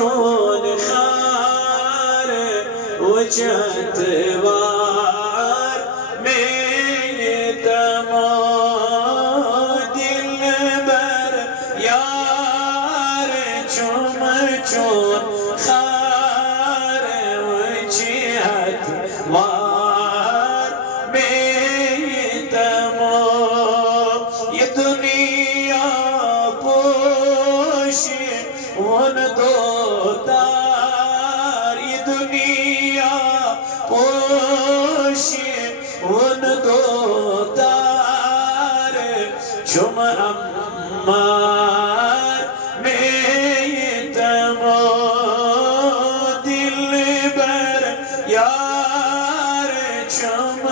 चून खार वजहत वार में तमो दिल बर यार चुम चून खार वजहत वार में तमो ये दुनिया पोश उन दो तार ये दुनिया पोश उन दो तार चुम अम्मार में तमो दिल बर यार चुम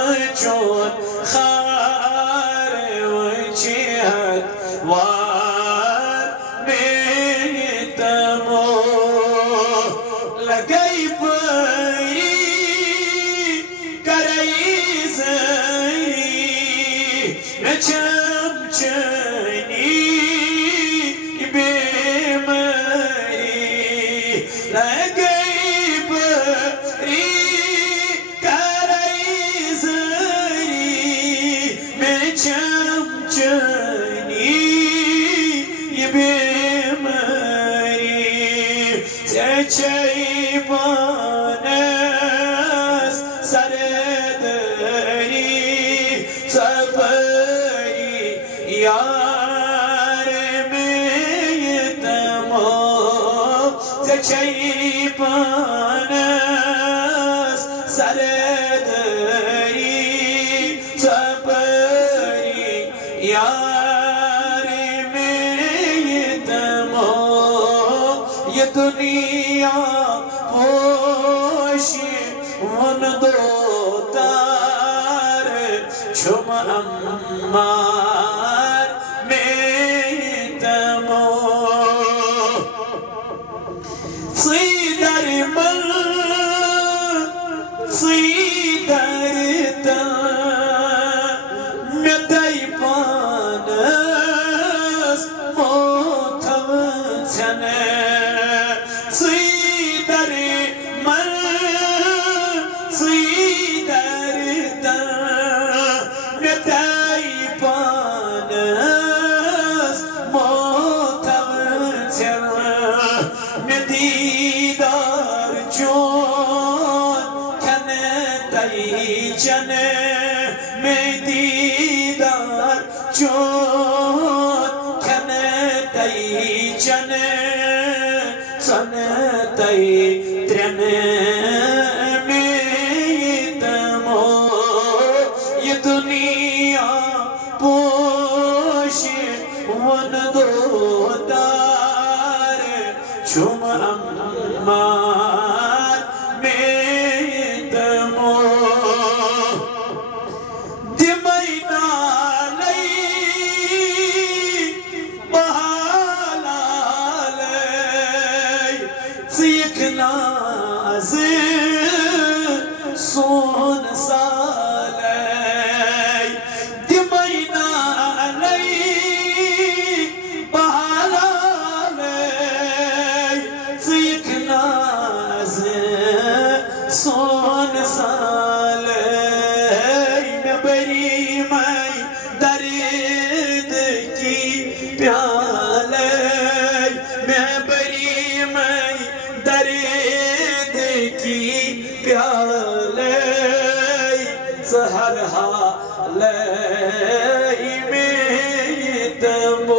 चून खार वजहत वार में तमो लगई पई करई सई न चमचनी बेमरी लगई पई करई सई में चमचनी बेमरी सच्चाई बनस सरदरी सबरी यार में तमो सच्चाई बनस सरदरी सबरी यार में तमो ये दुनिया पोश उन दो तार चुम अम्मार में तमो सीदर मल सीदर तन में दई पानस मोथव छने सीदर मल सीदर तन में दई पानस मोथव छने में दीदार चोन खने दई चने में दीदार चोन खने दई चने सन तई त्रेने में तमो ये दुनिया पोश उन दो तार चुम अम्मार में तमो दिमई नालई बहालालई सीखना से सोन सालई दिमई नालई बहालालई सीखना से सोन सालई में बरी मई दर्द की प्याले में बरी मई दर्द की प्याले सहर हाल में तमो